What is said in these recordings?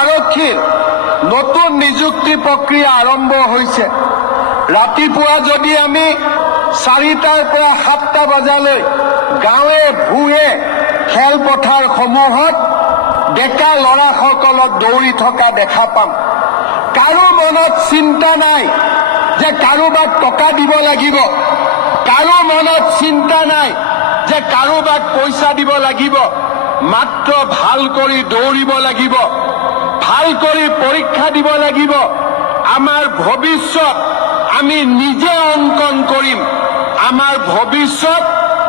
আৰক্ষীৰ নতুন নিযুক্তি প্ৰক্ৰিয়া আৰম্ভ হৈছে। ৰাতিপুৱা যদি আমি চাৰিটাৰ পৰা সাতটা বজালৈ গাঁৱে ভূঞে খেলপথাৰসমূহত ডেকা ল'ৰাসকলক দৌৰি থকা দেখা পাম। কাৰো মনত চিন্তা নাই যে কাৰোবাক টকা দিব লাগিব। কাৰো মনত চিন্তা নাই যে কাৰোবাক পইচা দিব লাগিব। মাত্ৰ ভালো কৰি দৌৰিব লাগিব। ভালো কৰি পৰীক্ষা দিব লাগিব। আমাৰ ভৱিষ্যত আমি নিজে অংকন কৰিম। আমাৰ ভৱিষ্যত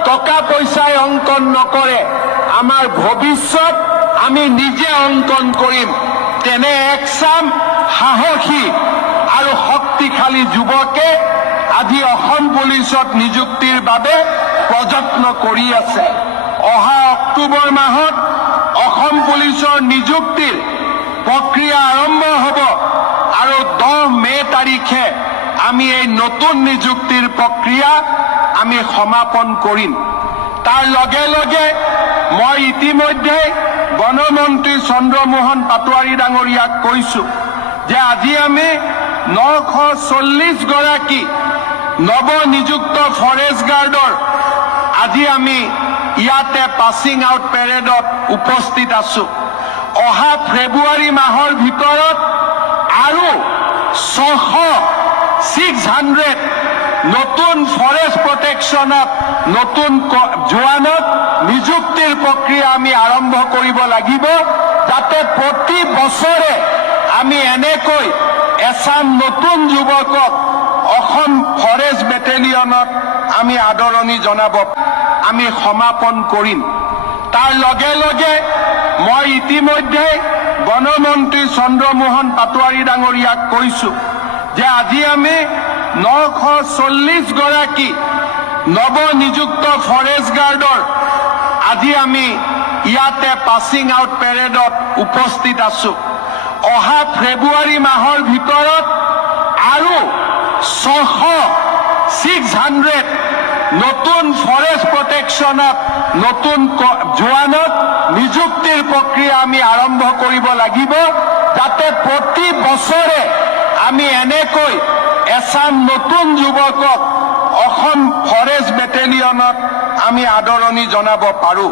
টকা পইচাই অংকন নকৰে। আমাৰ ভৱিষ্যত আমি নিজে অংকন কৰিম। তেনে একচাম সাহসী আৰু শক্তিশালী যুৱকে আজি অসম পুলিচত নিযুক্তিৰ বাবে প্ৰযত্ন কৰি আছে। অহা অক্টোবৰ মাহত অসম পুলিচৰ নিযুক্তিৰ প্ৰক্ৰিয়া আৰম্ভ হ'ব আৰু দহ মে তাৰিখে আমি এই নতুন নিযুক্তিৰ প্ৰক্ৰিয়া আমি সমাপন কৰিম। তাৰ লগে লগে মই ইতিমধ্যে বনমন্ত্ৰী চন্দ্ৰমোহন পাটোৱাৰী ডাঙৰীয়াক কৈছো যে আজি আমি নশ চল্লিছ গৰাকী নৱনিযুক্ত ফৰেষ্ট গাৰ্ডৰ আজি আমি ইয়াতে পাছিং আউট পেৰেডত উপস্থিত আছো। অহা ফেব্ৰুৱাৰী মাহৰ ভিতৰত আৰু ছশ ছিক্স হাণ্ড্ৰেড নতুন ফৰেষ্ট প্ৰটেকশ্যনত নতুন জোৱানক নিযুক্তিৰ প্ৰক্ৰিয়া আমি আৰম্ভ কৰিব লাগিব। যাতে প্ৰতি বছৰে আমি এনেকৈ এচাম নতুন যুৱকক অসম ফৰেষ্ট বেটেলিয়নত আমি আদৰণি জনাব, আমি সমাপন কৰিম। তাৰ লগে লগে মই ইতিমধ্যে বনমন্ত্ৰী চন্দ্ৰমোহন পাটোৱাৰী ডাঙৰীয়াক কৈছো যে আজি আমি নশ চল্লিছ গৰাকী নৱনিযুক্ত ফৰেষ্ট গাৰ্ডৰ আজি আমি ইয়াতে পাছিং আউট পেৰেডত উপস্থিত আছো। অহা ফেব্ৰুৱাৰী মাহৰ ভিতৰত আৰু ছশ ছিক্স হাণ্ড্ৰেড নতুন ফৰেষ্ট প্ৰটেকশ্যনত নতুন জোৱানত নিযুক্তিৰ প্ৰক্ৰিয়া আমি আৰম্ভ কৰিব লাগিব, যাতে প্ৰতি বছৰে আমি এনেকৈ এচাম নতুন যুৱকক অসম ফৰেষ্ট বেটেলিয়নত আমি আদৰণি জনাব পাৰোঁ।